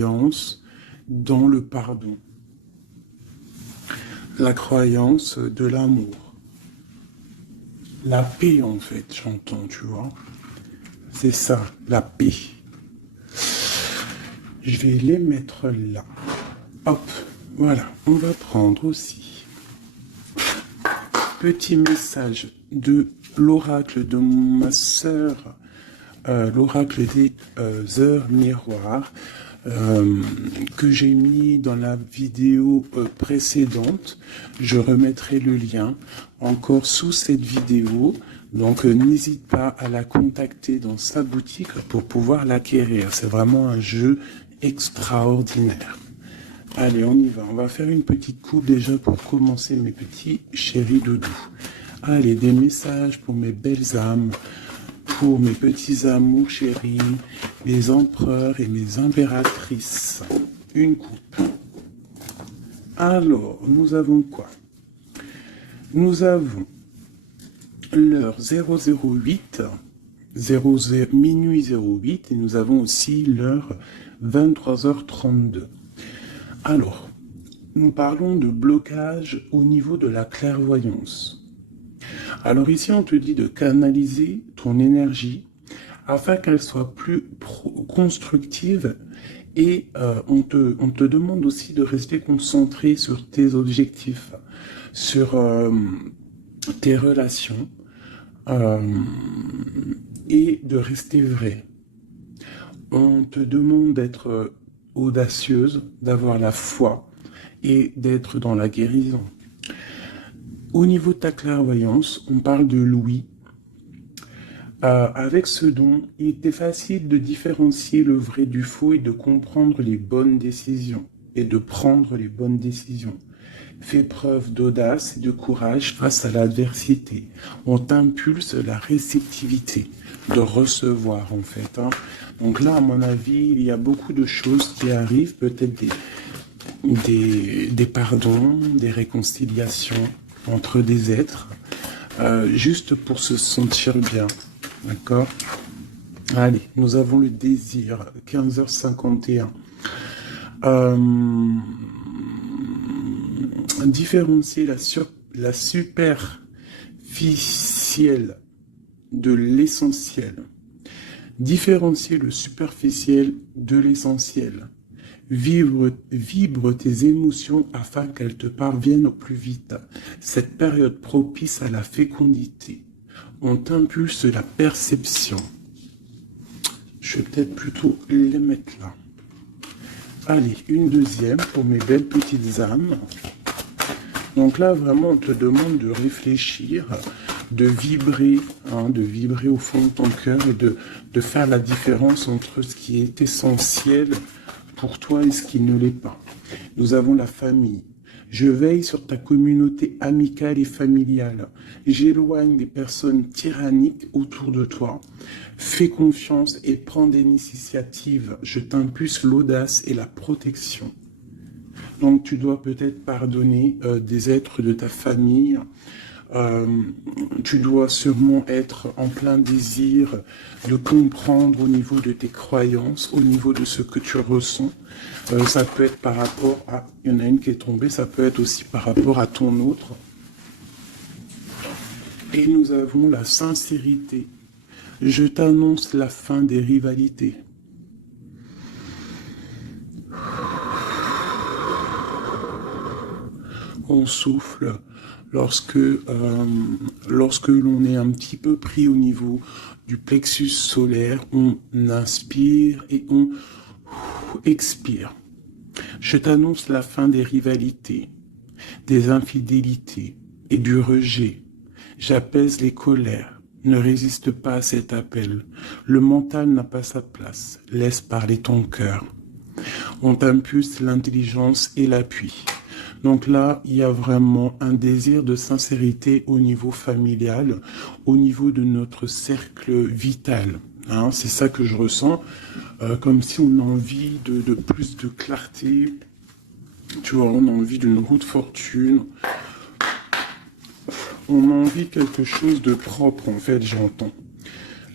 croyance dans le pardon. La croyance de l'amour. La paix, en fait, j'entends, tu vois. C'est ça, la paix. Je vais les mettre là. Hop, voilà. On va prendre aussi. Petit message de l'oracle de ma sœur, l'oracle des heures miroirs, que j'ai mis dans la vidéo précédente. Je remettrai le lien encore sous cette vidéo. Donc n'hésite pas à la contacter dans sa boutique pour pouvoir l'acquérir. C'est vraiment un jeu extraordinaire. Allez, on y va. On va faire une petite coupe déjà pour commencer, mes petits chéris doudous. Allez, des messages pour mes belles âmes, pour mes petits amours chéris, mes empereurs et mes impératrices. Une coupe. Alors, nous avons quoi? Nous avons l'heure 008, minuit 08, et nous avons aussi l'heure 23h32. Alors, nous parlons de blocage au niveau de la clairvoyance. Alors ici, on te dit de canaliser ton énergie afin qu'elle soit plus constructive et on te demande aussi de rester concentré sur tes objectifs, sur tes relations et de rester vrai. On te demande d'être audacieuse, d'avoir la foi et d'être dans la guérison. Au niveau de ta clairvoyance, on parle de l'ouïe. Avec ce don, il était facile de différencier le vrai du faux et de comprendre les bonnes décisions et de prendre les bonnes décisions. Fais preuve d'audace et de courage face à l'adversité. On t'impulse la réceptivité, de recevoir en fait. Donc là, à mon avis, il y a beaucoup de choses qui arrivent, peut-être des pardons, des réconciliations entre des êtres, juste pour se sentir bien. D'accord? Allez, nous avons le désir, 15h51. Différencier la superficielle de l'essentiel. Différencier le superficiel de l'essentiel. Vibre tes émotions afin qu'elles te parviennent au plus vite. Cette période propice à la fécondité. On t'impulse la perception. Je vais peut-être plutôt les mettre là. Allez, une deuxième pour mes belles petites âmes. Donc là, vraiment, on te demande de réfléchir, de vibrer au fond de ton cœur et de faire la différence entre ce qui est essentiel pour toi et ce qui ne l'est pas. Nous avons la famille. Je veille sur ta communauté amicale et familiale. J'éloigne des personnes tyranniques autour de toi. Fais confiance et prends des initiatives. Je t'impulse l'audace et la protection. Donc tu dois peut-être pardonner des êtres de ta famille. Tu dois sûrement être en plein désir de comprendre au niveau de tes croyances, au niveau de ce que tu ressens. Ça peut être par rapport à... Il y en a une qui est tombée, ça peut être aussi par rapport à ton autre. Et nous avons la sincérité. Je t'annonce la fin des rivalités. On souffle lorsque l'on est un petit peu pris au niveau du plexus solaire, on inspire et on expire. Je t'annonce la fin des rivalités, des infidélités et du rejet. J'apaise les colères. Ne résiste pas à cet appel. Le mental n'a pas sa place. Laisse parler ton cœur. On t'impulse l'intelligence et l'appui. Donc là, il y a vraiment un désir de sincérité au niveau familial, au niveau de notre cercle vital. C'est ça que je ressens, comme si on a envie de plus de clarté, tu vois, on a envie d'une roue de fortune, on a envie de quelque chose de propre, en fait, j'entends.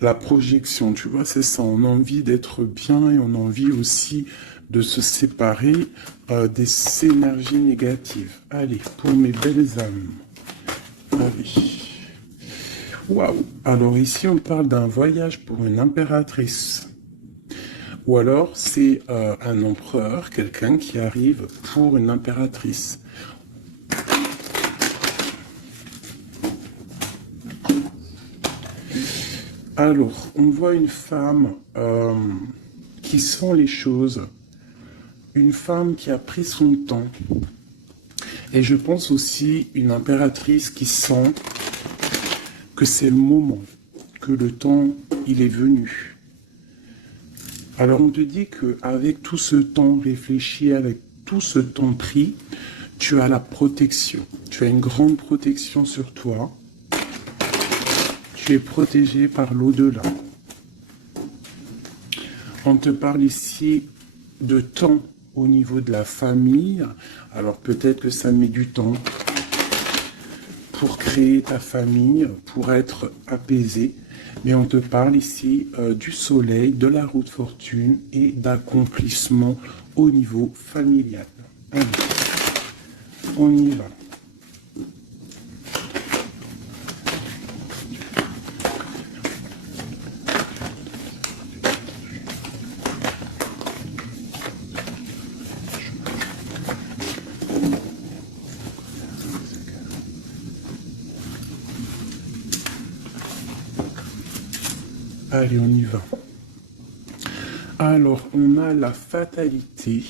La projection, tu vois, c'est ça, on a envie d'être bien et on a envie aussi de se séparer des énergies négatives. Allez, pour mes belles âmes. Allez. Waouh! Alors ici, on parle d'un voyage pour une impératrice. Ou alors, c'est un empereur, quelqu'un qui arrive pour une impératrice. Alors, on voit une femme qui sent les choses. Une femme qui a pris son temps. Et je pense aussi une impératrice qui sent que c'est le moment, que le temps, il est venu. Alors on te dit qu'avec tout ce temps réfléchi, avec tout ce temps pris, tu as la protection. Tu as une grande protection sur toi. Tu es protégé par l'au-delà. On te parle ici de temps au niveau de la famille. Alors peut-être que ça met du temps pour créer ta famille, pour être apaisé. Mais on te parle ici du soleil, de la roue de fortune et d'accomplissement au niveau familial. Allez, on y va. Allez, on y va. Alors, on a la fatalité.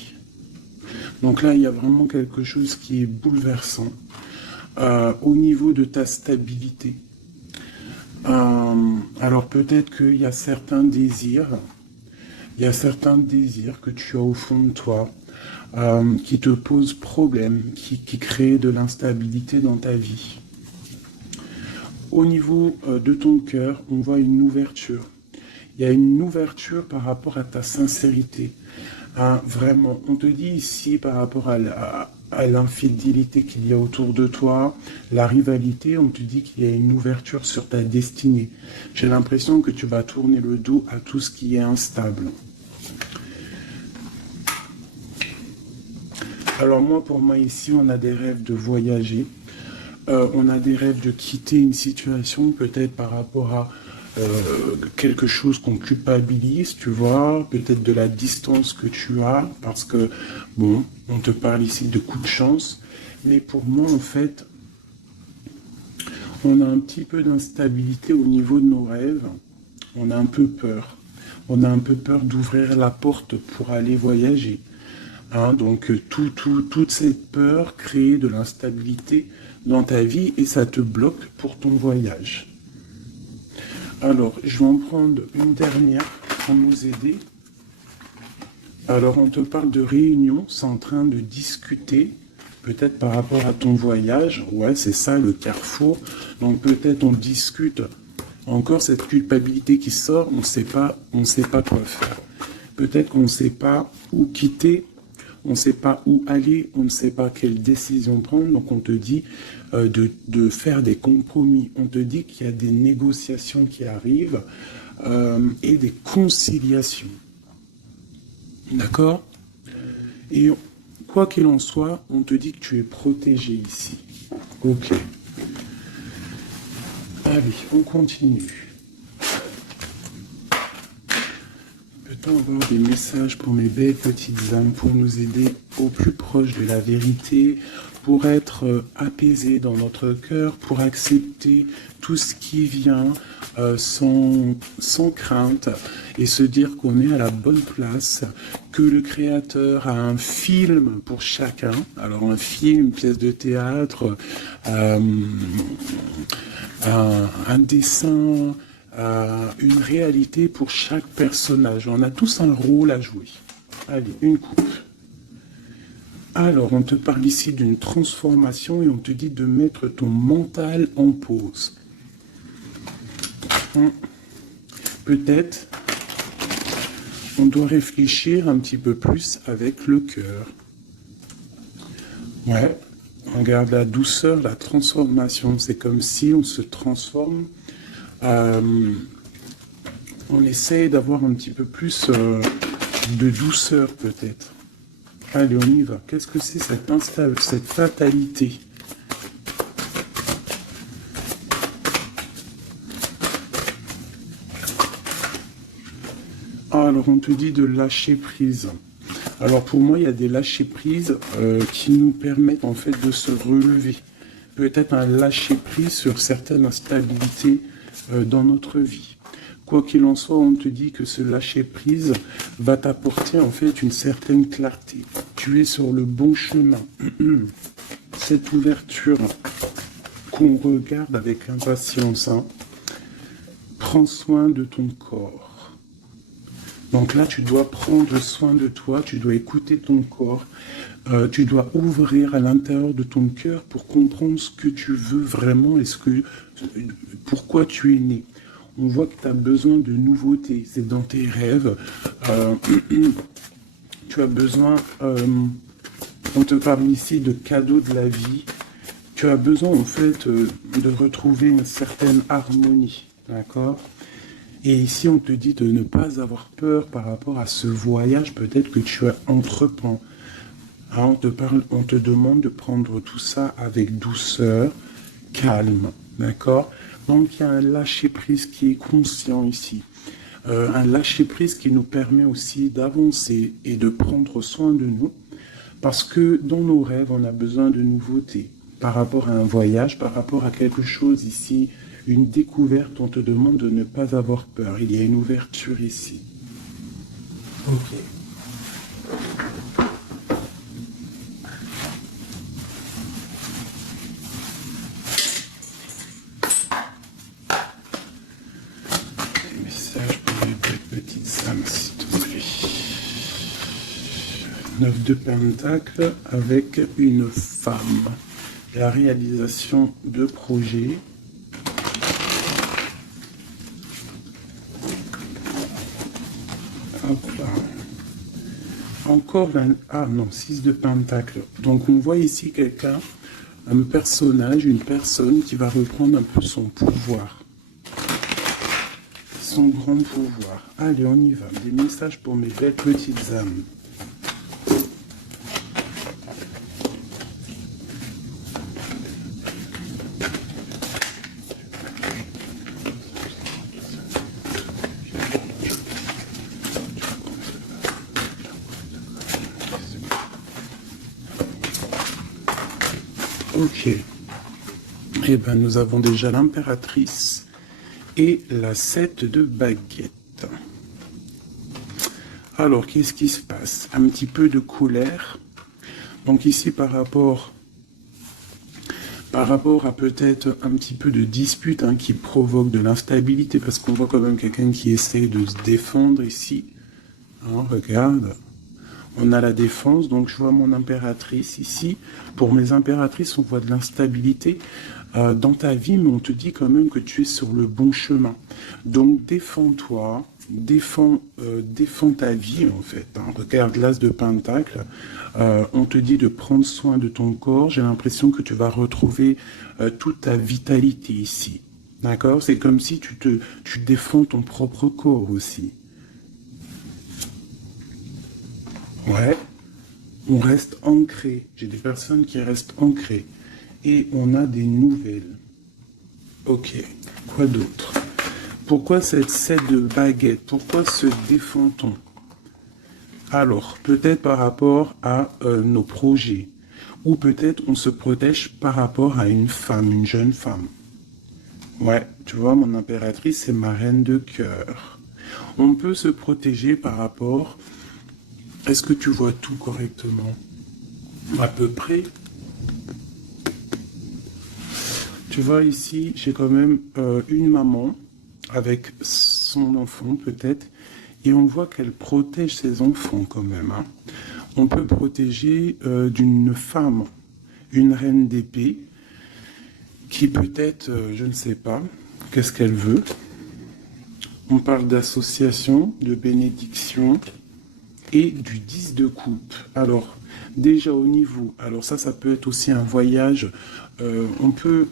Donc là, il y a vraiment quelque chose qui est bouleversant au niveau de ta stabilité. Alors peut-être qu'il y a certains désirs, que tu as au fond de toi qui te posent problème, qui créent de l'instabilité dans ta vie. Au niveau de ton cœur, on voit une ouverture. Il y a une ouverture par rapport à ta sincérité. Vraiment, on te dit ici par rapport à l'infidélité qu'il y a autour de toi, la rivalité, on te dit qu'il y a une ouverture sur ta destinée. J'ai l'impression que tu vas tourner le dos à tout ce qui est instable. Alors moi, pour moi ici, on a des rêves de voyager. On a des rêves de quitter une situation, peut-être par rapport à quelque chose qu'on culpabilise, tu vois, peut-être de la distance que tu as, parce que, bon, on te parle ici de coup de chance, mais pour moi, en fait, on a un petit peu d'instabilité au niveau de nos rêves, on a un peu peur. On a un peu peur d'ouvrir la porte pour aller voyager. Donc, toute cette peur crée de l'instabilité dans ta vie et ça te bloque pour ton voyage. Alors, je vais en prendre une dernière pour nous aider. Alors, on te parle de réunion, c'est en train de discuter, peut-être par rapport à ton voyage. Ouais, c'est ça, le carrefour. Donc, peut-être on discute. Encore cette culpabilité qui sort, on ne sait pas quoi faire. Peut-être qu'on ne sait pas où quitter, on ne sait pas où aller, on ne sait pas quelle décision prendre. Donc, on te dit de faire des compromis. On te dit qu'il y a des négociations qui arrivent et des conciliations. D'accord? Et quoi qu'il en soit, on te dit que tu es protégé ici. Ok. Allez, on continue. Peut-on avoir des messages pour mes belles petites âmes, pour nous aider au plus proche de la vérité, pour être apaisés dans notre cœur, pour accepter tout ce qui vient sans crainte et se dire qu'on est à la bonne place, que le Créateur a un film pour chacun. Alors un film, une pièce de théâtre, un dessin, une réalité pour chaque personnage. On a tous un rôle à jouer. Allez, une coupe. Alors, on te parle ici d'une transformation et on te dit de mettre ton mental en pause. Peut-être, on doit réfléchir un petit peu plus avec le cœur. Ouais, on regarde la douceur, la transformation. C'est comme si on se transforme. On essaie d'avoir un petit peu plus de douceur peut-être. Allez, on y va. Qu'est-ce que c'est cette fatalité? Alors, on te dit de lâcher prise. Alors, pour moi, il y a des lâcher prises qui nous permettent en fait de se relever. Peut-être un lâcher prise sur certaines instabilités dans notre vie. Quoi qu'il en soit, on te dit que ce lâcher prise va t'apporter en fait une certaine clarté. Tu es sur le bon chemin. Cette ouverture qu'on regarde avec impatience, hein. Prends soin de ton corps. Donc là, tu dois prendre soin de toi, tu dois écouter ton corps, tu dois ouvrir à l'intérieur de ton cœur pour comprendre ce que tu veux vraiment et pourquoi tu es né. On voit que tu as besoin de nouveautés, c'est dans tes rêves. Tu as besoin, on te parle ici de cadeaux de la vie. Tu as besoin en fait de retrouver une certaine harmonie, d'accord ? Et ici, on te dit de ne pas avoir peur par rapport à ce voyage peut-être que tu as entreprends. Hein, on te demande de prendre tout ça avec douceur, calme, d'accord? Donc, il y a un lâcher-prise qui est conscient ici. Un lâcher-prise qui nous permet aussi d'avancer et de prendre soin de nous. Parce que dans nos rêves, on a besoin de nouveautés. Par rapport à un voyage, par rapport à quelque chose ici, une découverte, on te demande de ne pas avoir peur. Il y a une ouverture ici. Ok. Des messages pour les petites âmes, s'il te plaît. 9 de Pentacle avec une femme. La réalisation de projets. Encore ah non, 6 de Pentacle. Donc on voit ici quelqu'un, un personnage, une personne qui va reprendre un peu son pouvoir. Son grand pouvoir. Allez, on y va. Des messages pour mes belles petites âmes. Ok. Eh bien, nous avons déjà l'impératrice et la 7 de baguette. Alors, qu'est-ce qui se passe? Un petit peu de colère. Donc ici, par rapport à peut-être un petit peu de dispute hein, qui provoque de l'instabilité, parce qu'on voit quand même quelqu'un qui essaye de se défendre ici. Hein, regarde. On a la défense, donc je vois mon impératrice ici. Pour mes impératrices, on voit de l'instabilité dans ta vie, mais on te dit quand même que tu es sur le bon chemin. Donc défends-toi, défends ta vie en fait. Hein. Regarde l'as de Pentacle. On te dit de prendre soin de ton corps. J'ai l'impression que tu vas retrouver toute ta vitalité ici. D'accord? C'est comme si tu défends ton propre corps aussi. Ouais, on reste ancré. J'ai des personnes qui restent ancrées. Et on a des nouvelles. Ok, quoi d'autre? Pourquoi cette 7 de baguette? Pourquoi se défend-on? Alors, peut-être par rapport à nos projets. Ou peut-être on se protège par rapport à une femme, une jeune femme. Ouais, tu vois, mon impératrice, c'est ma reine de cœur. On peut se protéger par rapport... Est-ce que tu vois tout correctement? À peu près. Tu vois ici, j'ai quand même une maman avec son enfant peut-être, et on voit qu'elle protège ses enfants quand même. Hein. On peut protéger d'une femme, une reine d'épée, qui peut-être, je ne sais pas, qu'est-ce qu'elle veut. On parle d'association, de bénédiction, et du 10 de coupe. Alors, déjà au niveau, alors ça peut être aussi un voyage, on peut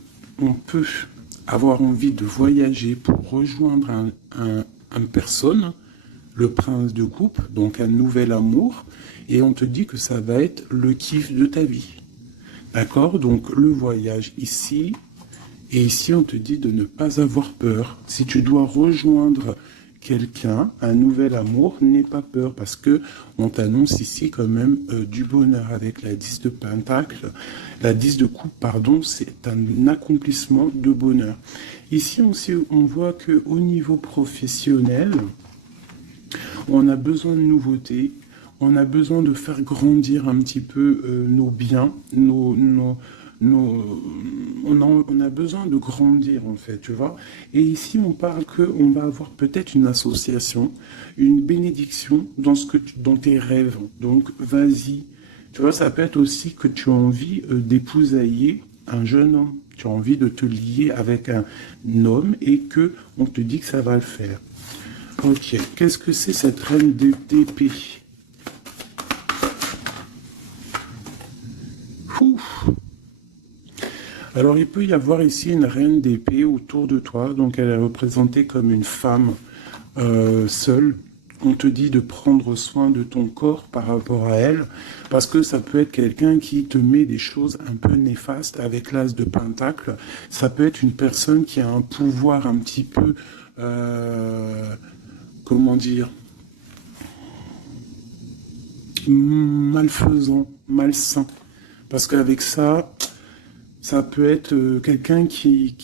avoir envie de voyager pour rejoindre une personne, le prince de coupe, donc un nouvel amour, et on te dit que ça va être le kiff de ta vie. D'accord? Donc le voyage ici, et ici on te dit de ne pas avoir peur. Si tu dois rejoindre quelqu'un, un nouvel amour, n'aie pas peur, parce que on t'annonce ici quand même du bonheur avec la 10 de Pentacle. La 10 de coupe, pardon, c'est un accomplissement de bonheur. Ici aussi, on voit qu'au niveau professionnel, on a besoin de nouveautés, on a besoin de faire grandir un petit peu nos biens, on a besoin de grandir en fait, tu vois. Et ici, on parle qu'on va avoir peut-être une association, une bénédiction dans tes rêves. Donc, vas-y. Tu vois, ça peut être aussi que tu as envie d'épousailler un jeune homme. Tu as envie de te lier avec un homme et que on te dit que ça va le faire. Ok, qu'est-ce que c'est cette reine d'épée? Ouf. Alors, il peut y avoir ici une reine d'épée autour de toi, donc elle est représentée comme une femme seule. On te dit de prendre soin de ton corps par rapport à elle, parce que ça peut être quelqu'un qui te met des choses un peu néfastes avec l'as de Pentacle. Ça peut être une personne qui a un pouvoir un petit peu, comment dire, malfaisant, malsain. Parce qu'avec ça, ça peut être quelqu'un qui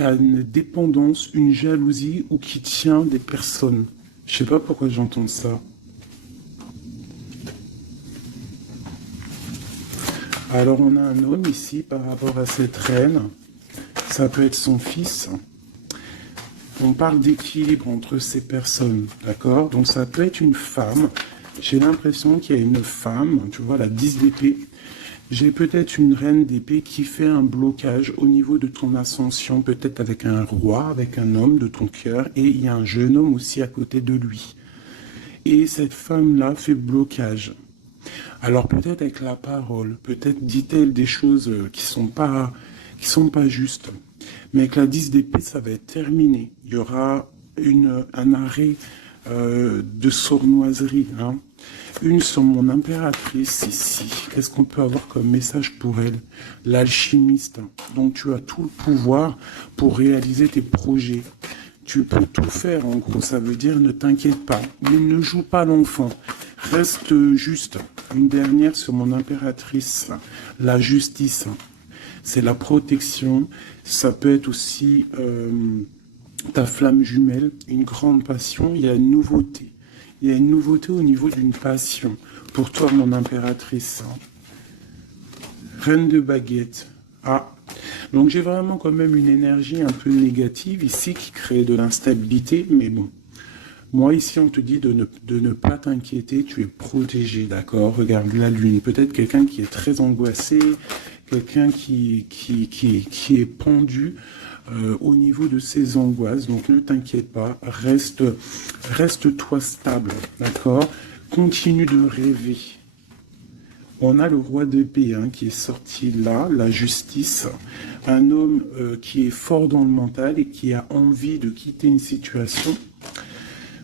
a une dépendance, une jalousie ou qui tient des personnes. Je sais pas pourquoi j'entends ça. Alors on a un homme ici par rapport à cette reine. Ça peut être son fils. On parle d'équilibre entre ces personnes, d'accord? Donc ça peut être une femme. J'ai l'impression qu'il y a une femme, tu vois, la 10 d'épée. J'ai peut-être une reine d'épée qui fait un blocage au niveau de ton ascension, peut-être avec un roi, avec un homme de ton cœur, et il y a un jeune homme aussi à côté de lui. Et cette femme-là fait blocage. Alors peut-être avec la parole, peut-être dit-elle des choses qui sont pas justes. Mais avec la 10 d'épée, ça va être terminé. Il y aura un arrêt de sournoiserie. Hein. Une sur mon impératrice ici. Qu'est-ce qu'on peut avoir comme message pour elle? L'alchimiste. Donc tu as tout le pouvoir pour réaliser tes projets. Tu peux tout faire en gros. Ça veut dire ne t'inquiète pas. Mais ne joue pas l'enfant. Reste juste. Une dernière sur mon impératrice. La justice. C'est la protection. Ça peut être aussi ta flamme jumelle. Une grande passion. Il y a une nouveauté. Il y a une nouveauté au niveau d'une passion. Pour toi, mon impératrice. Reine de baguette. Ah. Donc j'ai vraiment quand même une énergie un peu négative ici qui crée de l'instabilité. Mais bon. Moi, ici, on te dit de ne pas t'inquiéter. Tu es protégé, d'accord? Regarde la lune. Peut-être quelqu'un qui est très angoissé. Quelqu'un qui est pendu au niveau de ses angoisses. Donc ne t'inquiète pas, reste-toi stable, d'accord? Continue de rêver. On a le roi d'épée qui est sorti là, la justice. Un homme qui est fort dans le mental et qui a envie de quitter une situation.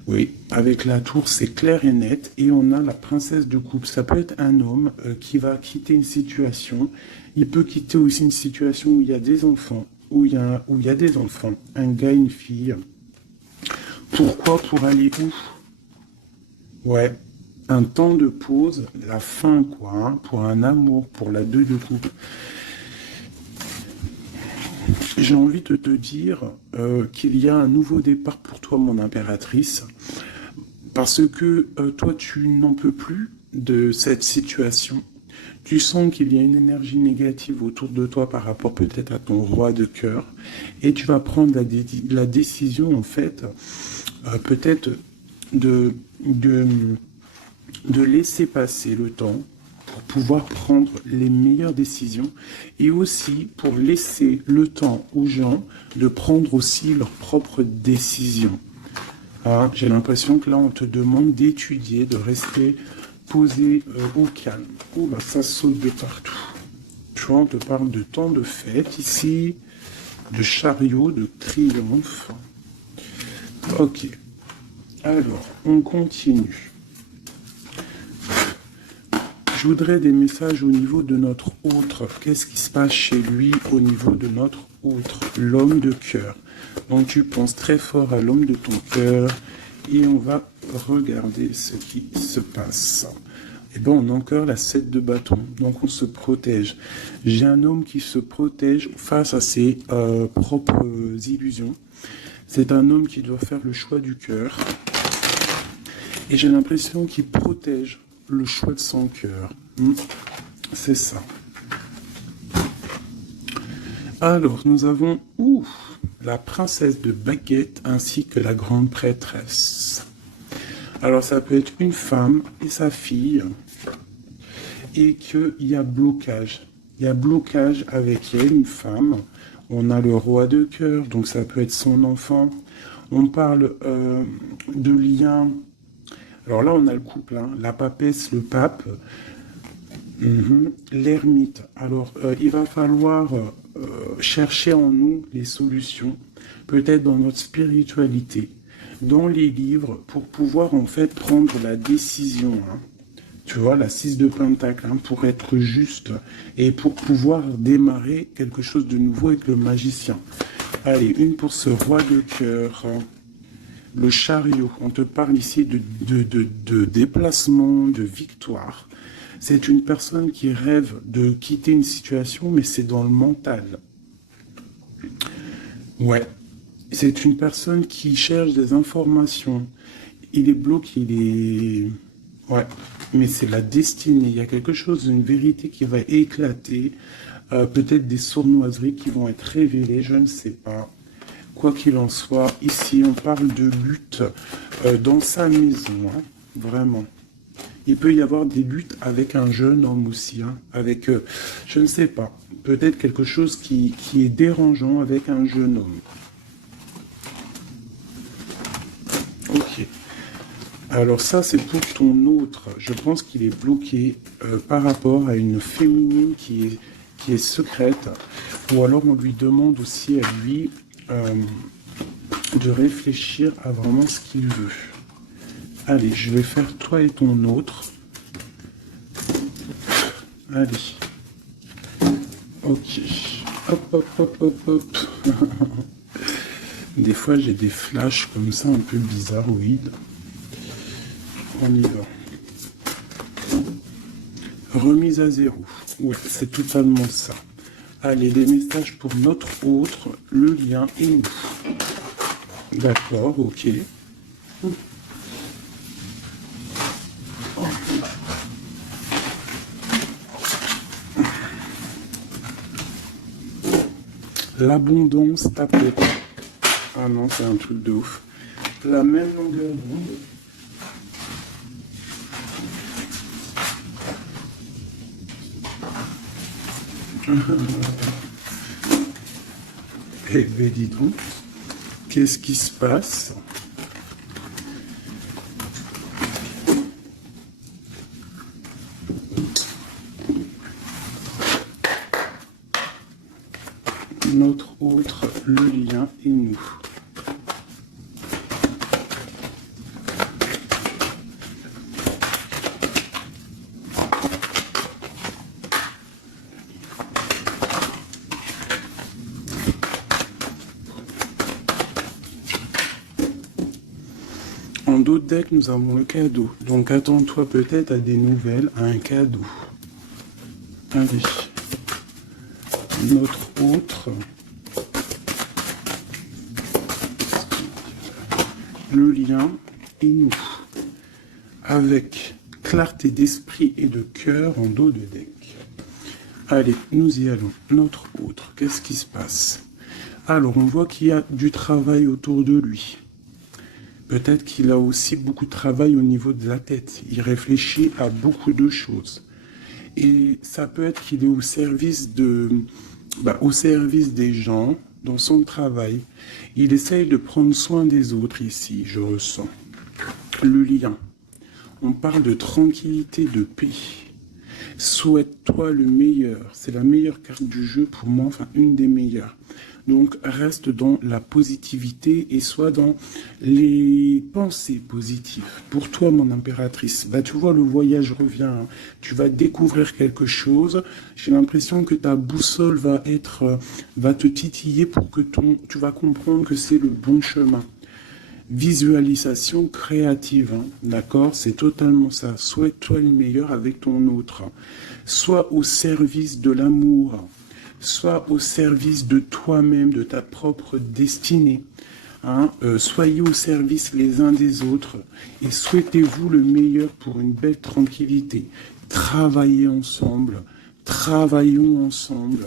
Oui, avec la tour, c'est clair et net. Et on a la princesse de coupe. Ça peut être un homme qui va quitter une situation. Il peut quitter aussi une situation où il y a des enfants. Où il y a des enfants. Un gars, une fille. Pourquoi? Pour aller où? Ouais. Un temps de pause, la fin, quoi. Hein, pour un amour, pour la 2 de coupe. J'ai envie de te dire qu'il y a un nouveau départ pour toi, mon impératrice, parce que toi, tu n'en peux plus de cette situation. Tu sens qu'il y a une énergie négative autour de toi par rapport peut-être à ton roi de cœur, et tu vas prendre la décision, en fait, peut-être de laisser passer le temps, pour pouvoir prendre les meilleures décisions et aussi pour laisser le temps aux gens de prendre aussi leurs propres décisions. Hein, j'ai l'impression que là, on te demande d'étudier, de rester posé au calme. Oh, bah, ça saute de partout. Tu vois, on te parle de temps de fête ici, de chariot, de triomphe. Ok. Alors, on continue. Je voudrais des messages au niveau de notre autre. Qu'est-ce qui se passe chez lui au niveau de notre autre? L'homme de cœur. Donc tu penses très fort à l'homme de ton cœur et on va regarder ce qui se passe. Et bien on a encore la 7 de bâton, donc on se protège. J'ai un homme qui se protège face à ses propres illusions. C'est un homme qui doit faire le choix du cœur. Et j'ai l'impression qu'il protège le choix de son cœur. C'est ça. Alors, nous avons la princesse de baguette ainsi que la grande prêtresse. Alors, ça peut être une femme et sa fille et qu'il y a blocage. Il y a blocage avec elle, une femme. On a le roi de cœur, donc ça peut être son enfant. On parle de liens. Alors là, on a le couple, hein, la papesse, le pape, l'ermite. Alors, il va falloir chercher en nous les solutions, peut-être dans notre spiritualité, dans les livres, pour pouvoir en fait prendre la décision. Hein. Tu vois, la 6 de Pentacle, hein, pour être juste et pour pouvoir démarrer quelque chose de nouveau avec le magicien. Allez, une pour ce roi de cœur. Le chariot, on te parle ici de déplacement, de victoire. C'est une personne qui rêve de quitter une situation, mais c'est dans le mental. Ouais, c'est une personne qui cherche des informations. Il est bloqué, il est... Ouais, mais c'est la destinée. Il y a quelque chose, une vérité qui va éclater. Peut-être des sournoiseries qui vont être révélées, je ne sais pas. Quoi qu'il en soit, ici, on parle de lutte dans sa maison, hein, vraiment. Il peut y avoir des luttes avec un jeune homme aussi, hein, avec, je ne sais pas, peut-être quelque chose qui est dérangeant avec un jeune homme. Ok. Alors ça, c'est pour ton autre. Je pense qu'il est bloqué par rapport à une féminine qui est secrète. Ou alors on lui demande aussi à lui... de réfléchir à vraiment ce qu'il veut. Allez, je vais faire toi et ton autre. Allez. Ok. Hop, hop, hop, hop, hop. Des fois, j'ai des flashs comme ça, un peu bizarroïdes. On y va. Remise à zéro. Ouais, c'est totalement ça. Allez, des messages pour notre autre, le lien et nous. D'accord, ok. L'abondance tapote. Ah non, c'est un truc de ouf. La même longueur d'onde. Eh bien, dis donc, qu'est-ce qui se passe? Notre autre, le lien et nous. En d'autres decks, nous avons le cadeau. Donc attends-toi peut-être à des nouvelles, à un cadeau. Allez. Notre autre. Le lien et nous. Avec clarté d'esprit et de cœur en dos de deck. Allez, nous y allons. Notre autre, qu'est-ce qui se passe? Alors, on voit qu'il y a du travail autour de lui. Peut-être qu'il a aussi beaucoup de travail au niveau de la tête. Il réfléchit à beaucoup de choses. Et ça peut être qu'il est au service des gens, dans son travail. Il essaye de prendre soin des autres ici, je ressens. Le lien. On parle de tranquillité, de paix. Souhaite-toi le meilleur. C'est la meilleure carte du jeu pour moi, enfin une des meilleures. Donc reste dans la positivité et sois dans les pensées positives. Pour toi, mon impératrice, bah, tu vois, le voyage revient. Hein. Tu vas découvrir quelque chose. J'ai l'impression que ta boussole va te titiller pour que tu vas comprendre que c'est le bon chemin. Visualisation créative, hein, d'accord? C'est totalement ça. Souhaite-toi le meilleur avec ton autre. Sois au service de l'amour. Sois au service de toi-même, de ta propre destinée. Hein? Soyez au service les uns des autres et souhaitez-vous le meilleur pour une belle tranquillité. Travaillez ensemble. Travaillons ensemble.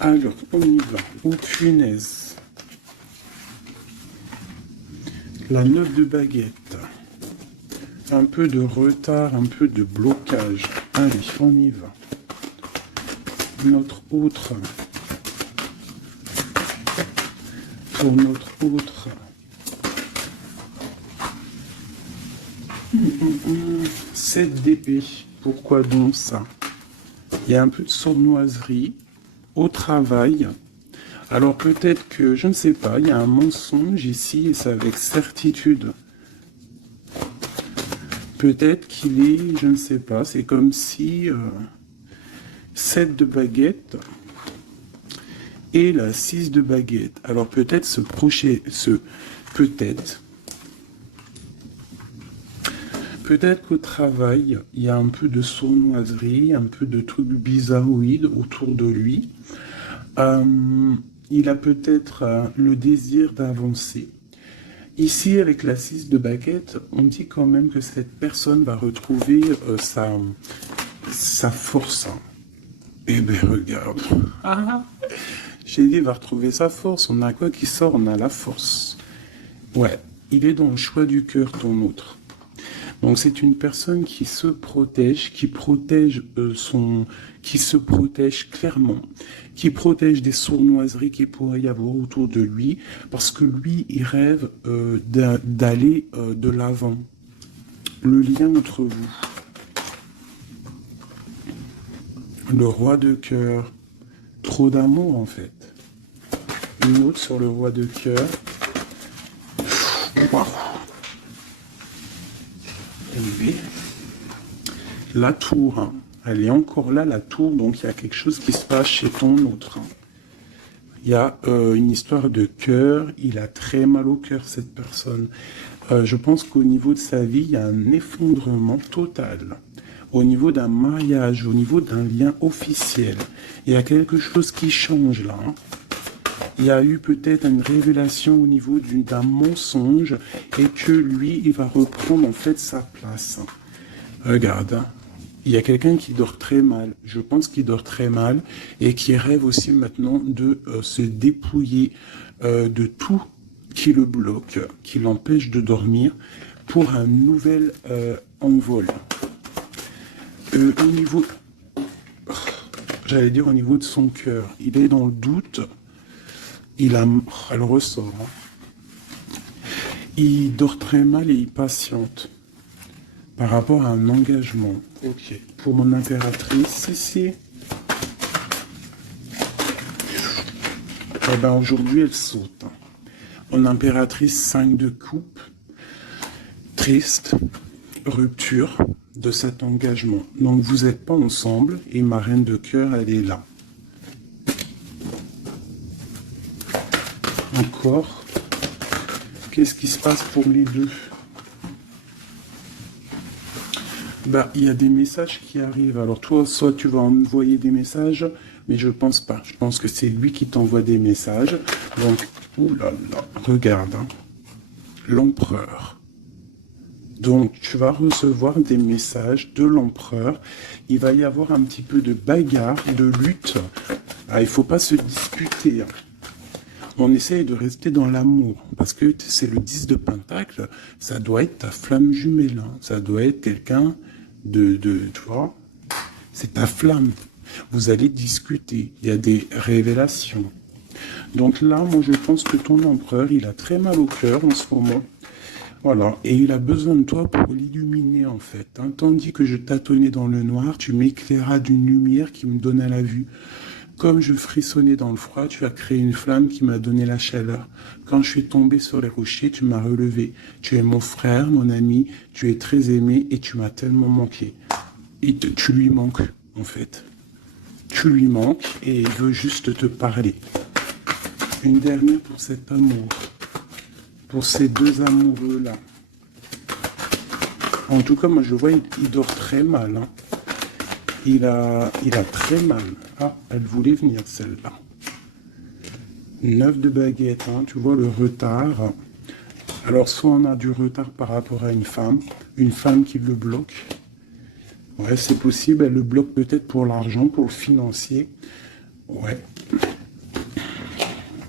Alors, on y va. Oh punaise. La 9 de baguette. Un peu de retard, un peu de blocage. Allez, on y va. Notre autre. Pour notre autre. 7 d'épée. Pourquoi donc ça? Il y a un peu de sournoiserie au travail. Alors peut-être que, je ne sais pas, il y a un mensonge ici et c'est avec certitude. Peut-être qu'il est, je ne sais pas, c'est comme si 7 de baguette et la 6 de baguette. Alors peut-être peut-être qu'au travail, il y a un peu de sournoiserie, un peu de trucs bizarroïdes autour de lui. Il a peut-être le désir d'avancer. Ici, avec la 6 de baguette, on dit quand même que cette personne va retrouver sa force. Eh bien, regarde. J'ai dit, il va retrouver sa force. On a quoi qui sort? On a la force. Ouais, il est dans le choix du cœur, ton autre. Donc c'est une personne qui se protège, qui se protège clairement, qui protège des sournoiseries qu'il pourrait y avoir autour de lui, parce que lui, il rêve d'aller de l'avant. Le lien entre vous. Le roi de cœur. Trop d'amour en fait. Une autre sur le roi de cœur. Waouh. La tour, hein. Elle est encore là, la tour, donc il y a quelque chose qui se passe chez ton autre. Hein. Il y a une histoire de cœur, il a très mal au cœur, cette personne. Je pense qu'au niveau de sa vie, il y a un effondrement total. Au niveau d'un mariage, au niveau d'un lien officiel, il y a quelque chose qui change là. Hein. Il y a eu peut-être une révélation au niveau d'un mensonge et que lui, il va reprendre en fait sa place. Regarde, hein. Il y a quelqu'un qui dort très mal, je pense qu'il dort très mal et qui rêve aussi maintenant de se dépouiller de tout qui le bloque, qui l'empêche de dormir pour un nouvel envol. Au niveau, j'allais dire au niveau de son cœur, il est dans le doute. Elle ressort. Hein. Il dort très mal et il patiente par rapport à un engagement. Ok. Pour mon impératrice, ici. Eh ben, aujourd'hui, elle saute. Mon impératrice, 5 de coupe. Triste. Rupture de cet engagement. Donc, vous n'êtes pas ensemble et ma reine de cœur, elle est là. Encore. Qu'est-ce qui se passe pour les deux? Bah, il y a des messages qui arrivent. Alors toi, soit tu vas envoyer des messages, mais je pense pas. Je pense que c'est lui qui t'envoie des messages. Donc, oulala, regarde. Hein. L'empereur. Donc, tu vas recevoir des messages de l'empereur. Il va y avoir un petit peu de bagarre, de lutte. Ah, il faut pas se disputer. Hein. On essaye de rester dans l'amour, parce que c'est le 10 de Pentacle, ça doit être ta flamme jumelle, hein. Ça doit être quelqu'un tu vois, c'est ta flamme. Vous allez discuter, il y a des révélations. Donc là, moi je pense que ton empereur, il a très mal au cœur en ce moment. Voilà, et il a besoin de toi pour l'illuminer en fait, hein. Tandis que je tâtonnais dans le noir, tu m'éclairas d'une lumière qui me donna la vue. Comme je frissonnais dans le froid, tu as créé une flamme qui m'a donné la chaleur. Quand je suis tombé sur les rochers, tu m'as relevé. Tu es mon frère, mon ami, tu es très aimé et tu m'as tellement manqué. Tu lui manques, en fait. Tu lui manques et il veut juste te parler. Une dernière pour cet amour. Pour ces deux amoureux-là. En tout cas, moi je vois, il dort très mal, hein. Il a très mal. Ah, elle voulait venir celle-là. 9 de baguette, hein, tu vois le retard. Alors soit on a du retard par rapport à une femme qui le bloque. Ouais, c'est possible, elle le bloque peut-être pour l'argent, pour le financier. Ouais.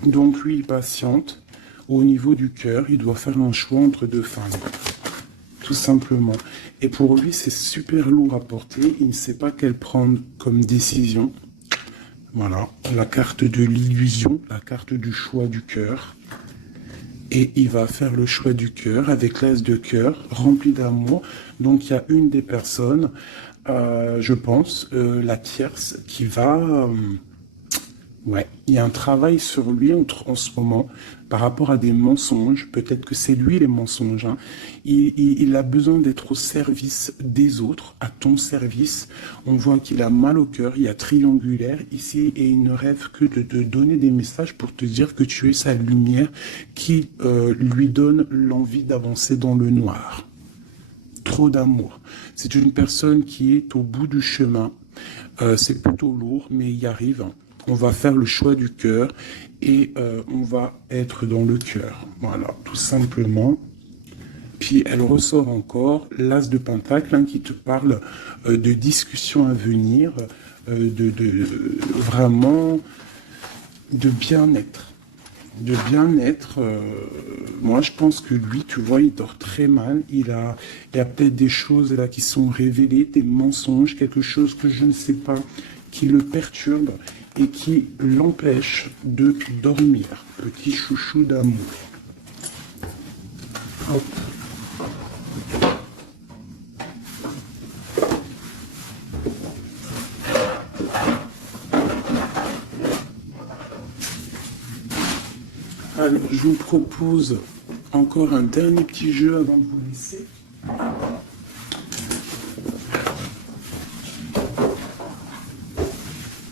Donc lui, il patiente. Au niveau du cœur, il doit faire un choix entre deux femmes. Tout simplement. Et pour lui, c'est super lourd à porter. Il ne sait pas quelle prendre comme décision. Voilà, la carte de l'illusion, la carte du choix du cœur. Et il va faire le choix du cœur avec l'as de cœur, rempli d'amour. Donc il y a une des personnes, je pense, la tierce, qui va... ouais, il y a un travail sur lui en ce moment par rapport à des mensonges. Peut-être que c'est lui les mensonges, hein. Il a besoin d'être au service des autres, à ton service. On voit qu'il a mal au cœur, il y a triangulaire ici et il ne rêve que de te donner des messages pour te dire que tu es sa lumière qui lui donne l'envie d'avancer dans le noir. Trop d'amour. C'est une personne qui est au bout du chemin. C'est plutôt lourd, mais il y arrive, hein. On va faire le choix du cœur et on va être dans le cœur. Voilà, tout simplement. Puis elle ressort encore l'as de pentacle, hein, qui te parle de discussions à venir, vraiment de bien-être. De bien-être, moi je pense que lui, tu vois, il dort très mal. Il y a peut-être des choses là qui sont révélées, des mensonges, quelque chose que je ne sais pas, qui le perturbe et qui l'empêche de dormir. Petit chouchou d'amour. Hop. Alors, je vous propose encore un dernier petit jeu avant de vous laisser.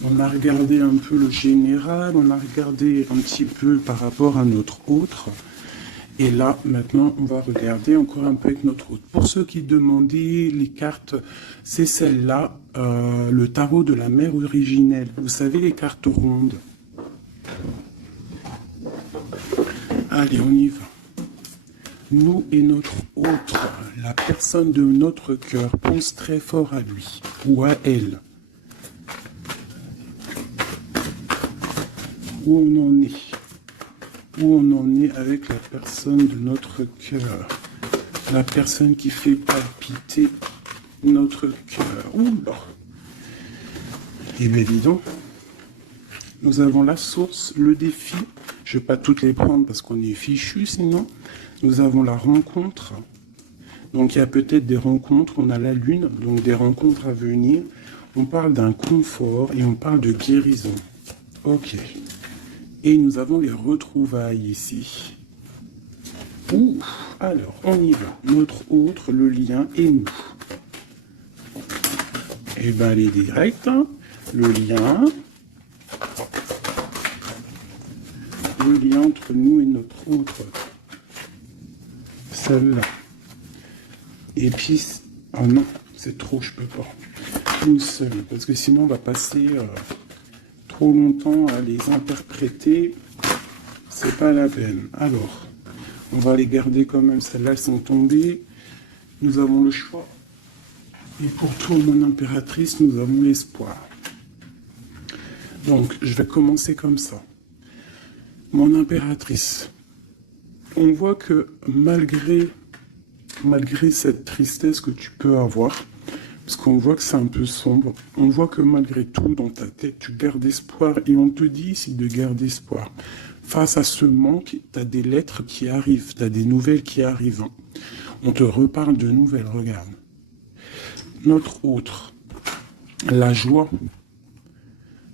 On a regardé un peu le général, on a regardé un petit peu par rapport à notre autre. Et là, maintenant, on va regarder encore un peu avec notre autre. Pour ceux qui demandaient les cartes, c'est celle-là, le tarot de la mère originelle. Vous savez, les cartes rondes. Allez, on y va. Nous et notre autre, la personne de notre cœur, pense très fort à lui ou à elle. Où on en est. Où on en est avec la personne de notre cœur. La personne qui fait palpiter notre cœur. Oula. Eh bien, dis donc. Nous avons la source, le défi. Je ne vais pas toutes les prendre parce qu'on est fichu sinon. Nous avons la rencontre. Donc il y a peut-être des rencontres. On a la lune, donc des rencontres à venir. On parle d'un confort et on parle de guérison. Ok. Et nous avons les retrouvailles ici. Ouh, alors, on y va. Notre autre, le lien et nous. Eh bien, elle est directe. Hein. Le lien entre nous et notre autre. Celle-là. Et puis, oh non, c'est trop, je peux pas. Une seule, parce que sinon on va passer trop longtemps à les interpréter. C'est pas la peine. Alors, on va les garder quand même. Celles-là, elles sont tombées. Nous avons le choix. Et pour toi, mon impératrice, nous avons l'espoir. Donc, je vais commencer comme ça. Mon impératrice, on voit que malgré cette tristesse que tu peux avoir, parce qu'on voit que c'est un peu sombre, on voit que malgré tout, dans ta tête, tu gardes espoir, et on te dit ici de garder espoir. Face à ce manque, tu as des lettres qui arrivent, tu as des nouvelles qui arrivent. Hein. On te reparle de nouvelles, regarde. Notre autre, la joie.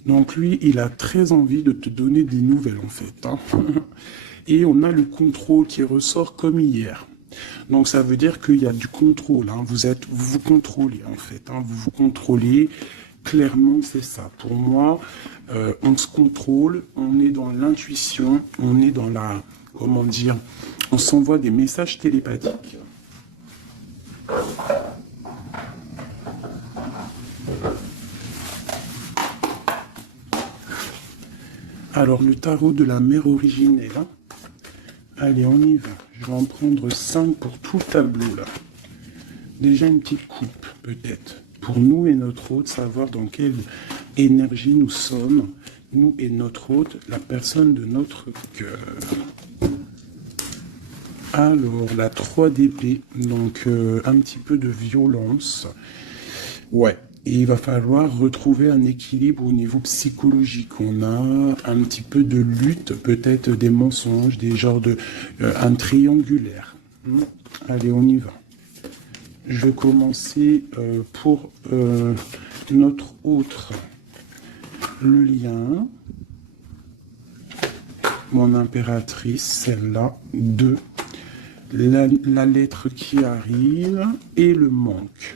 Donc lui, il a très envie de te donner des nouvelles en fait. Hein. Et on a le contrôle qui ressort comme hier. Donc ça veut dire qu'il y a du contrôle. Hein. Vous vous contrôlez en fait. Hein. Vous vous contrôlez. Clairement, c'est ça. Pour moi, on se contrôle. On est dans l'intuition. On est dans la, comment dire, on s'envoie des messages télépathiques. Alors, le tarot de la mère originelle. Hein. Allez, on y va. Je vais en prendre 5 pour tout le tableau, là. Déjà une petite coupe, peut-être. Pour nous et notre hôte, savoir dans quelle énergie nous sommes. Nous et notre hôte, la personne de notre cœur. Alors, la 3 d'épée. Donc, un petit peu de violence. Ouais. Et il va falloir retrouver un équilibre au niveau psychologique. On a un petit peu de lutte, peut-être des mensonges, des genres de... un triangulaire. Allez, on y va. Je vais commencer pour notre autre. Le lien. Mon impératrice, celle-là. 2. La lettre qui arrive et le manque.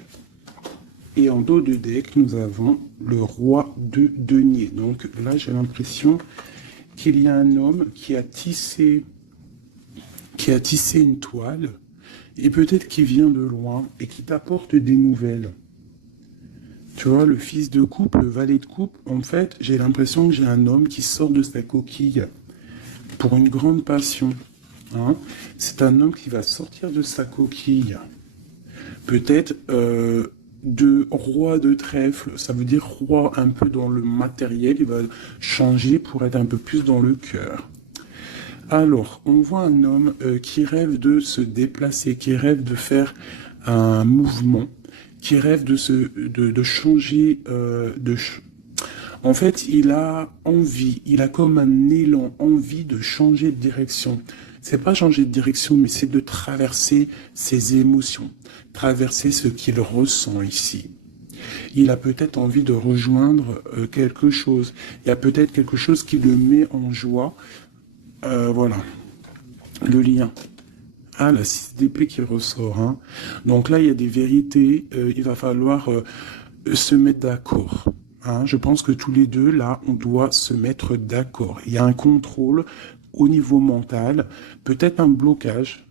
Et en dos de deck, nous avons le roi de denier. Donc là, j'ai l'impression qu'il y a un homme qui a tissé une toile, et peut-être qu'il vient de loin, et qui t'apporte des nouvelles. Tu vois, le fils de coupe, le valet de coupe, en fait, j'ai l'impression que j'ai un homme qui sort de sa coquille pour une grande passion. Hein. C'est un homme qui va sortir de sa coquille. Peut-être... de roi de trèfle, ça veut dire roi un peu dans le matériel, il va changer pour être un peu plus dans le cœur. Alors, on voit un homme qui rêve de se déplacer, qui rêve de faire un mouvement, qui rêve de changer En fait, il a envie, il a comme un élan, envie de changer de direction. C'est pas changer de direction, mais c'est de traverser ses émotions, traverser ce qu'il ressent ici. Il a peut-être envie de rejoindre quelque chose. Il y a peut-être quelque chose qui le met en joie. Voilà, le lien. Ah, la 6 d'épée qui ressort. Hein. Donc là, il y a des vérités. Il va falloir se mettre d'accord. Hein. Je pense que tous les deux, là, on doit se mettre d'accord. Il y a un contrôle au niveau mental, peut-être un blocage,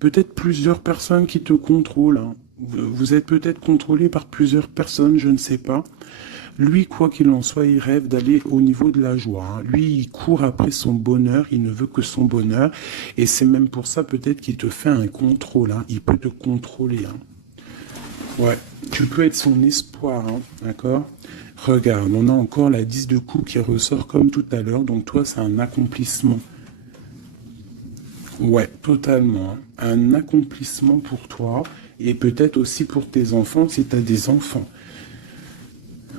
peut-être plusieurs personnes qui te contrôlent. Hein. Vous êtes peut-être contrôlé par plusieurs personnes, je ne sais pas. Lui, quoi qu'il en soit, il rêve d'aller au niveau de la joie. Hein. Lui, il court après son bonheur, il ne veut que son bonheur. Et c'est même pour ça peut-être qu'il te fait un contrôle. Hein. Il peut te contrôler. Hein. Ouais, tu peux être son espoir, hein. D'accord ? Regarde, on a encore la 10 de coupe qui ressort comme tout à l'heure. Donc toi, c'est un accomplissement. Ouais, totalement. Un accomplissement pour toi et peut-être aussi pour tes enfants si tu as des enfants.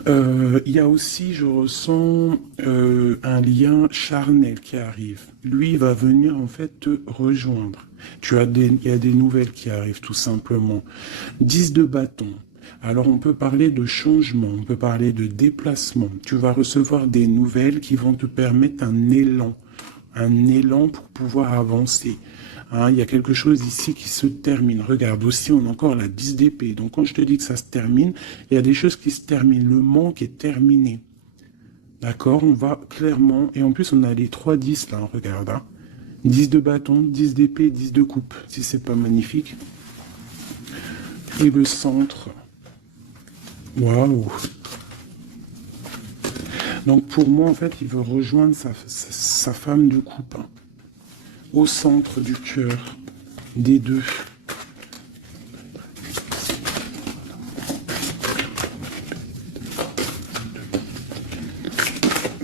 Il y a aussi, je ressens un lien charnel qui arrive. Lui, il va venir en fait te rejoindre. Il y a des nouvelles qui arrivent tout simplement. 10 de bâton. Alors on peut parler de changement, on peut parler de déplacement. Tu vas recevoir des nouvelles qui vont te permettre un élan pour pouvoir avancer. Hein, il y a quelque chose ici qui se termine. Regarde, aussi, on a encore la 10 d'épée. Donc, quand je te dis que ça se termine, il y a des choses qui se terminent. Le manque est terminé. D'accord? On va clairement... Et en plus, on a les 3 10 là, regarde. Hein. 10 de bâton, 10 d'épée, 10 de coupe. Si c'est pas magnifique. Et le centre. Waouh! Donc, pour moi, en fait, il veut rejoindre sa femme de coupe. Hein. Au centre du cœur des deux.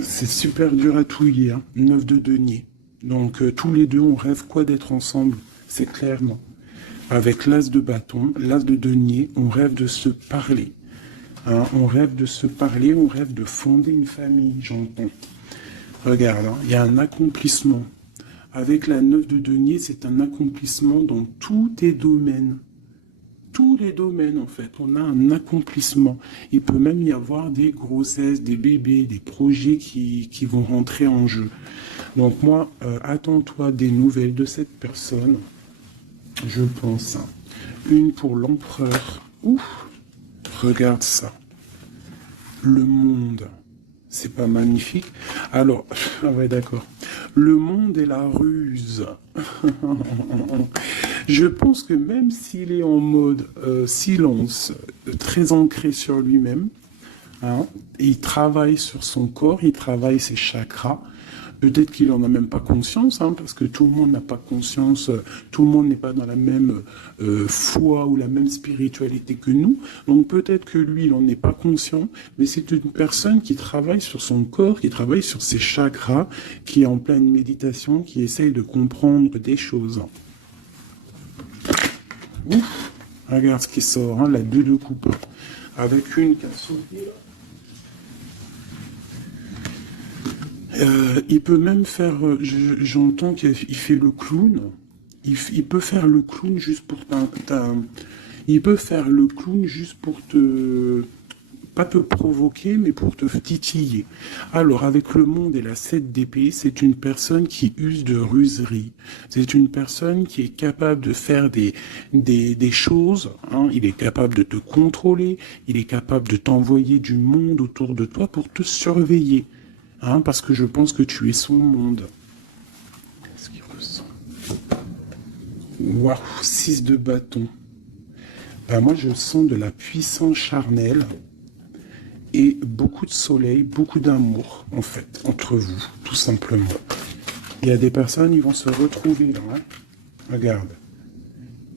C'est super dur à touiller, hein. 9 de denier. Donc tous les deux, on rêve quoi d'être ensemble, c'est clairement. Avec l'as de bâton, l'as de denier, on rêve de se parler. Hein, on rêve de se parler, on rêve de fonder une famille, j'entends. Regarde, hein, il y a un accomplissement. Avec la 9 de denier, c'est un accomplissement dans tous tes domaines. Tous les domaines, en fait, on a un accomplissement. Il peut même y avoir des grossesses, des bébés, des projets qui vont rentrer en jeu. Donc moi, attends-toi des nouvelles de cette personne, je pense. Une pour l'empereur. Ouf, regarde ça. Le monde. C'est pas magnifique? Alors, ah ouais, d'accord. Le monde et la ruse. Je pense que même s'il est en mode silence, très ancré sur lui-même, hein, il travaille sur son corps, il travaille ses chakras. Peut-être qu'il n'en a même pas conscience, hein, parce que tout le monde n'a pas conscience, tout le monde n'est pas dans la même foi ou la même spiritualité que nous. Donc peut-être que lui, il n'en est pas conscient, mais c'est une personne qui travaille sur son corps, qui travaille sur ses chakras, qui est en pleine méditation, qui essaye de comprendre des choses. Ouf, regarde ce qui sort, hein, la 2 de coupe, avec une qui a sauté là. Il peut même faire, j'entends qu'il fait le clown. Il peut faire le clown juste pour il peut faire le clown juste pour pas te provoquer, mais pour te titiller. Alors, avec le monde et la 7 d'épée, c'est une personne qui use de ruserie. C'est une personne qui est capable de faire des choses, hein. Il est capable de te contrôler, il est capable de t'envoyer du monde autour de toi pour te surveiller. Hein, parce que je pense que tu es son monde. Qu'est-ce qu'il ressent? Waouh, 6 de bâton. Ben moi, je sens de la puissance charnelle et beaucoup de soleil, beaucoup d'amour, en fait, entre vous, tout simplement. Il y a des personnes, ils vont se retrouver là. Hein. Regarde.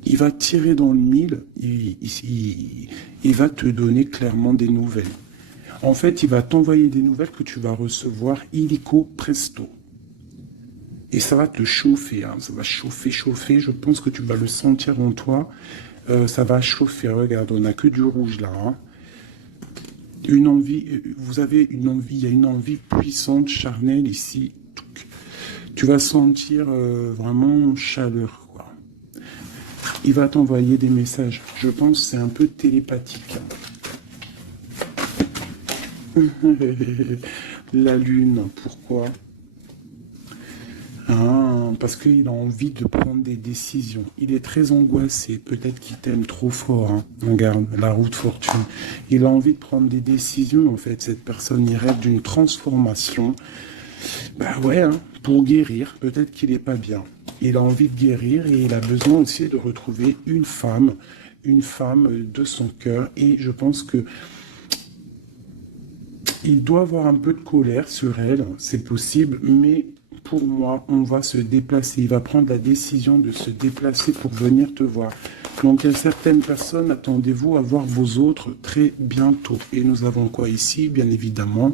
Il va tirer dans le mille, il va te donner clairement des nouvelles. En fait, il va t'envoyer des nouvelles que tu vas recevoir illico presto. Et ça va te chauffer, hein. Ça va chauffer. Je pense que tu vas le sentir en toi. Ça va chauffer. Regarde, on n'a que du rouge là. Hein. Une envie, vous avez une envie, il y a une envie puissante, charnelle ici. Tu vas sentir vraiment chaleur, quoi. Il va t'envoyer des messages. Je pense que c'est un peu télépathique. La lune, pourquoi? Ah, parce qu'il a envie de prendre des décisions. Il est très angoissé, peut-être qu'il t'aime trop fort. Hein. Regarde, la roue de fortune. Il a envie de prendre des décisions, en fait. Cette personne, il rêve d'une transformation. Bah ouais, hein, pour guérir, peut-être qu'il n'est pas bien. Il a envie de guérir et il a besoin aussi de retrouver une femme de son cœur. Et je pense que il doit avoir un peu de colère sur elle, c'est possible, mais pour moi, on va se déplacer. Il va prendre la décision de se déplacer pour venir te voir. Donc, il y a certaines personnes, attendez-vous à voir vos autres très bientôt. Et nous avons quoi ici? Bien évidemment,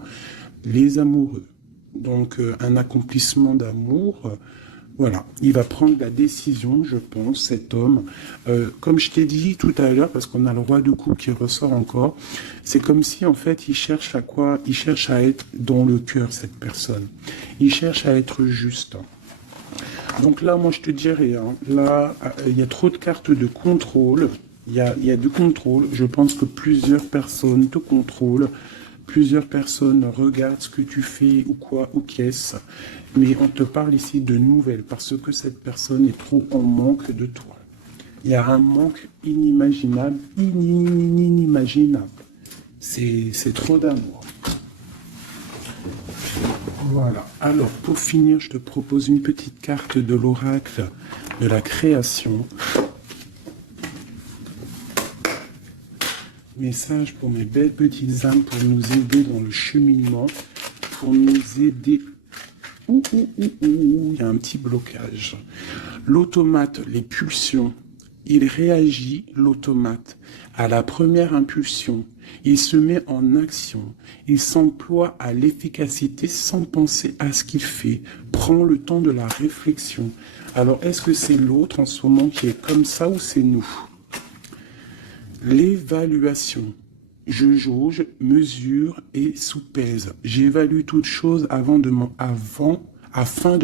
les amoureux. Donc, un accomplissement d'amour. Voilà, il va prendre la décision, je pense, cet homme. Comme je t'ai dit tout à l'heure, parce qu'on a le roi de coupe qui ressort encore, c'est comme si, en fait, il cherche à quoi? Il cherche à être dans le cœur, cette personne. Il cherche à être juste. Donc là, moi, je te dirais, hein, là, il y a trop de cartes de contrôle. Il y a du contrôle. Je pense que plusieurs personnes te contrôlent. Plusieurs personnes regardent ce que tu fais ou quoi, ou qu'est-ce. Mais on te parle ici de nouvelles parce que cette personne est trop en manque de toi. Il y a un manque inimaginable, inimaginable. C'est trop d'amour. Voilà. Alors, pour finir, je te propose une petite carte de l'oracle de la création. Message pour mes belles petites âmes pour nous aider dans le cheminement, pour nous aider. Il y a un petit blocage. L'automate, les pulsions, il réagit, l'automate, à la première impulsion. Il se met en action. Il s'emploie à l'efficacité sans penser à ce qu'il fait. Prend le temps de la réflexion. Alors, est-ce que c'est l'autre en ce moment qui est comme ça ou c'est nous? L'évaluation. Je jauge, mesure et soupèse. J'évalue toute chose afin de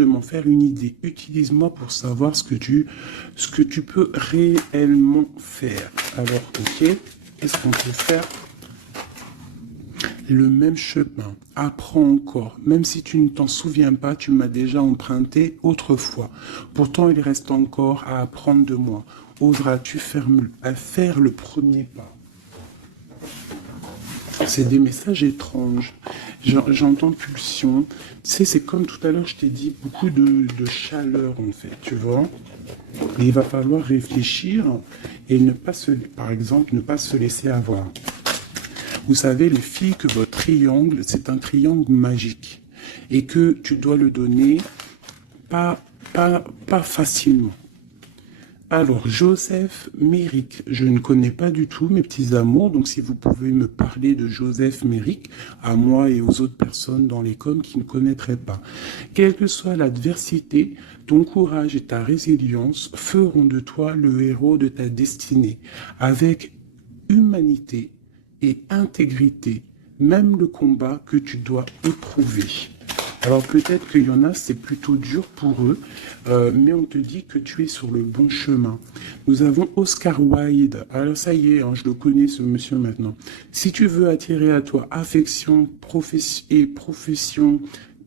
m'en faire une idée. Utilise-moi pour savoir ce que tu peux réellement faire. Alors, ok, qu'est-ce qu'on peut faire? Le même chemin. Apprends encore. Même si tu ne t'en souviens pas, tu m'as déjà emprunté autrefois. Pourtant, il reste encore à apprendre de moi. Oseras-tu faire le premier pas? C'est des messages étranges. J'entends pulsion. Tu sais, c'est comme tout à l'heure, je t'ai dit, beaucoup de chaleur, en fait, tu vois. Et il va falloir réfléchir et par exemple, ne pas se laisser avoir. Vous savez, les filles, que votre triangle, c'est un triangle magique. Et que tu dois le donner pas facilement. Alors, Joseph Méric, je ne connais pas du tout mes petits amours, donc si vous pouvez me parler de Joseph Méric, à moi et aux autres personnes dans les coms qui ne connaîtraient pas. Quelle que soit l'adversité, ton courage et ta résilience feront de toi le héros de ta destinée. Avec humanité et intégrité, même le combat que tu dois éprouver. Alors peut-être qu'il y en a, c'est plutôt dur pour eux, mais on te dit que tu es sur le bon chemin. Nous avons Oscar Wilde. Alors ça y est, hein, je le connais ce monsieur maintenant. Si tu veux attirer à toi affection et profession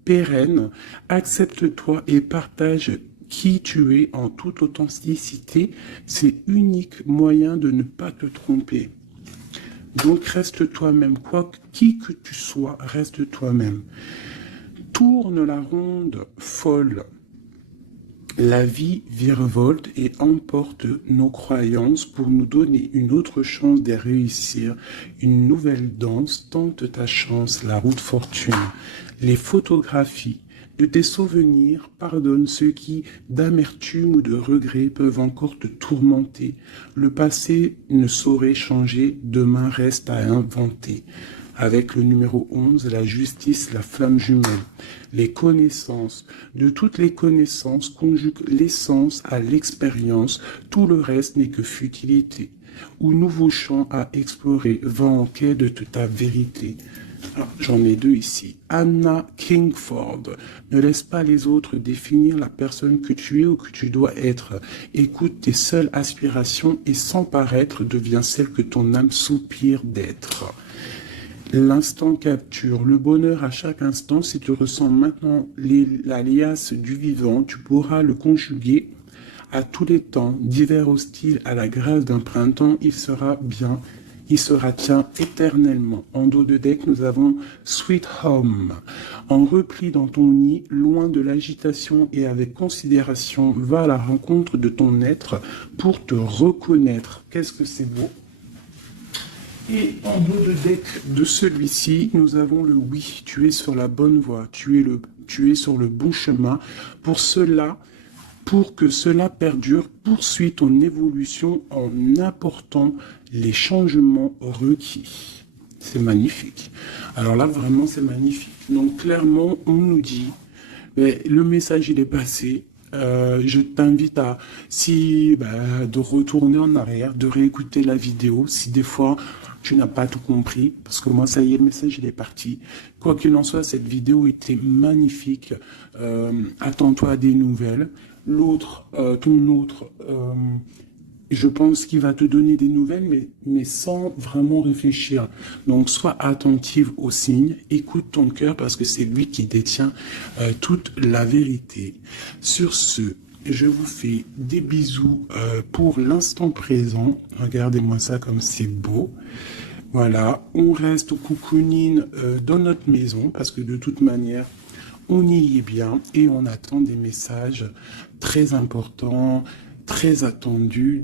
pérenne, accepte-toi et partage qui tu es en toute authenticité. C'est l'unique moyen de ne pas te tromper. Donc reste toi-même, qui que tu sois, reste toi-même. Tourne la ronde folle. La vie virevolte et emporte nos croyances pour nous donner une autre chance de réussir. Une nouvelle danse, tente ta chance, la route fortune. Les photographies de tes souvenirs pardonnent ceux qui, d'amertume ou de regret, peuvent encore te tourmenter. Le passé ne saurait changer, demain reste à inventer. Avec le numéro 11, la justice, la flamme jumelle. Les connaissances, de toutes les connaissances, conjugue l'essence à l'expérience, tout le reste n'est que futilité. Ou nouveau champ à explorer, va en quête de ta vérité. J'en ai deux ici. Anna Kingford. Ne laisse pas les autres définir la personne que tu es ou que tu dois être. Écoute tes seules aspirations et sans paraître, deviens celle que ton âme soupire d'être. L'instant capture, le bonheur à chaque instant. Si tu ressens maintenant la liasse du vivant, tu pourras le conjuguer à tous les temps, d'hiver hostile à la grâce d'un printemps, il sera bien, il sera tien éternellement. En dos de deck, nous avons Sweet Home. En repli dans ton nid, loin de l'agitation et avec considération, va à la rencontre de ton être pour te reconnaître. Qu'est-ce que c'est beau! Et en dos de deck de celui-ci, nous avons le oui. Tu es sur la bonne voie, tu es sur le bon chemin. Pour que cela perdure, poursuis ton évolution en apportant les changements requis. C'est magnifique. Alors là, vraiment, c'est magnifique. Donc clairement, on nous dit, le message, il est passé. Je t'invite de retourner en arrière, de réécouter la vidéo, si des fois tu n'as pas tout compris, parce que moi, ça y est, le message, il est parti. Quoi qu'il en soit, cette vidéo était magnifique. Attends-toi à des nouvelles. Ton autre, je pense qu'il va te donner des nouvelles, mais sans vraiment réfléchir. Donc, sois attentive aux signes, écoute ton cœur, parce que c'est lui qui détient toute la vérité. Sur ce, je vous fais des bisous pour l'instant présent. Regardez-moi ça comme c'est beau. Voilà, on reste au cocooning dans notre maison, parce que de toute manière, on y est bien et on attend des messages très importants, très attendus.